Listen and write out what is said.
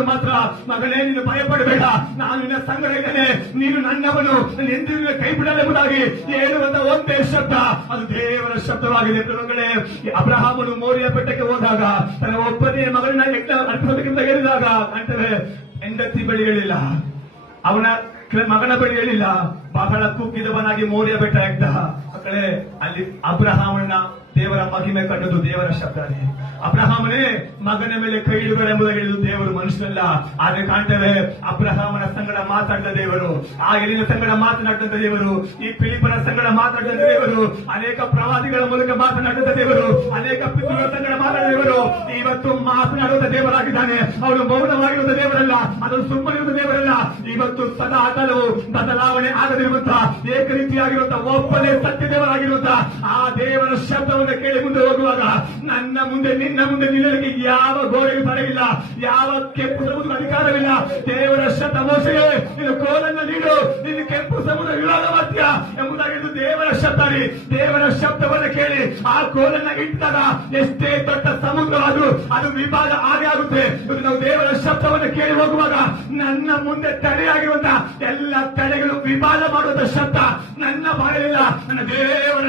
ಮಾತ್ರ ಮಗನೇ ನೀನು ಭಯಪಡಬೇಡ. ನಾನು ನಿನ್ನ ಸಂಗಡ ಇದ್ದೇನೆ. ನೀನು ನನ್ನವನು. ಎಂದಿನ ಕೈ ಬಿಡಲೆಂಬುದಾಗಿ ಹೇಳುವಂತ ಒಂದೇ ಶಬ್ದ. ಅದು ದೇವರ ಶಬ್ದವಾಗಿದೆ ಮಗಳೇ ಅಬ್ರಹಾಮನು ಮೌರ್ಯ ಬೆಟ್ಟಕ್ಕೆ ಹೋದಾಗ, ತನ್ನ ಒಬ್ಬನೇ ಮಗಳನ್ನ ಯಜ್ಞ ಹೇಳಿದಾಗ ಅಂತವೇ, ಹೆಂಡತಿ ಬಳಿ ಹೇಳಿಲ್ಲ. ಅವನ ಮಗನ ಬಳಿ ಹೇಳಿಲ್ಲ. ಬಹಳ ಕುಗ್ಗಿದವನಾಗಿ ಮೋರ್ಯ ಬೆಟ್ಟ ಇದ್ದ ಮಕ್ಕಳೇ, ಅಲ್ಲಿ ಅಬ್ರಹಾಮಣ್ಣ ದೇವರ ಮಹಿಮೆ ಕಂಡದ್ದು ದೇವರ ಶಬ್ದನೇ ಅಬ್ರಹಾಮನೇ ಮಗನ ಮೇಲೆ ಕೈ ಎಂಬುದಾಗಿ ಹೇಳಿದ್ದು ದೇವರು ಮನುಷ್ಯನಲ್ಲ. ಆದ್ರೆ ಕಾಣ್ತೇವೆ ಅಬ್ರಹಾಮನ ಸಂಗಡ ಮಾತಾಡಿದ ದೇವರು ಆ ಎಲಿನ ಸಂಗಡ ಮಾತನಾಡಿದಂತ ದೇವರು, ಈ ಪಿಲಿಪನ ಸಂಗಡ ಮಾತಾಡಿದಂತ ದೇವರು, ಅನೇಕ ಪ್ರವಾದಿಗಳ ಮೂಲಕ ಮಾತನಾಡಿದ ದೇವರು, ಅನೇಕ ಪಿತೃಗಳ ಸಂಗಡ ಮಾತಾಡಿದ ದೇವರು, ಇವತ್ತು ಮಾತನಾಡುವಂತ ದೇವರಾಗಿದ್ದಾನೆ. ಅವನು ಮೌನವಾಗಿರುವ ದೇವರಲ್ಲ, ಅದು ಸುಮ್ಮನಿರುವ ದೇವರಲ್ಲ. ಇವತ್ತು ಸದಾ ಕಾಲವು ಬದಲಾವಣೆ ಆಗದಿರುವಂತಹ ಏಕ ರೀತಿಯಾಗಿರುವಂತ, ಒಬ್ಬನೇ ಸತ್ಯ ದೇವರಾಗಿರುವಂತಹ ಆ ದೇವರ ಶಬ್ದವನ್ನು ಕೇಳಿ ಮುಂದೆ ಹೋಗುವಾಗ, ನನ್ನ ಮುಂದೆ, ನಿನ್ನ ಮುಂದೆ ನಿಲ್ಲಲಿಕ್ಕೆ ಯಾವ ಗೋಡೆಗೂ ತಡೆಯಿಲ್ಲ. ಯಾವ ಕೆಂಪು ಸಮುದ್ರ ಅಧಿಕಾರವಿಲ್ಲ. ದೇವರ ಶಬ್ದ ಮೋಸೆಯೇ ನೀನು ಕೋಲನ್ನು ನೀಡು. ನಿನ್ನ ಕೆಂಪು ಸಮುದ್ರ ವಿರೋಧ ಮಾಡ್ತೀಯ ಎಂಬುದಾಗಿ ದೇವರ ಶಬ್ದ ರೀ. ದೇವರ ಶಬ್ದವನ್ನು ಕೇಳಿ ಆ ಕೋಲನ್ನ ಇಟ್ಟಾಗ ಎಷ್ಟೇ ದೊಡ್ಡ ಸಮುದ್ರವಾದ್ರೂ ಅದು ವಿಭಾಗ ಆಗೇ ಆಗುತ್ತೆ. ನಾವು ದೇವರ ಶಬ್ದವನ್ನು ಕೇಳಿ ಹೋಗುವಾಗ ನನ್ನ ಮುಂದೆ ತಡೆಯಾಗಿರುವಂತ ಎಲ್ಲ ತಡೆಗಳು ವಿಭಾಗ ಮಾಡುವಂತ ಶಬ್ದ ನನ್ನ ಬಾಯಲಿಲ್ಲ ನನ್ನ ದೇವರ